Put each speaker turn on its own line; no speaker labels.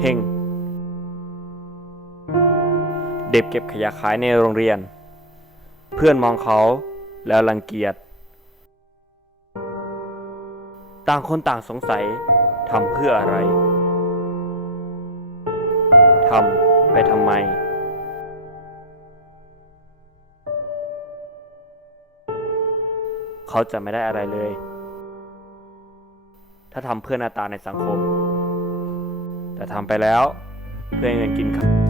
เฮงเด็กเก็บขยะขายในโรงเรียน เพื่อนมองเขาแล้วรังเกียจ ต่างคนต่างสงสัยทำเพื่ออะไร ทำไปทำไม เขาจะไม่ได้อะไรเลย ถ้าทำเพื่อหน้าตาในสังคม แต่ทำไปแล้วเพื่อเงินกินข้าว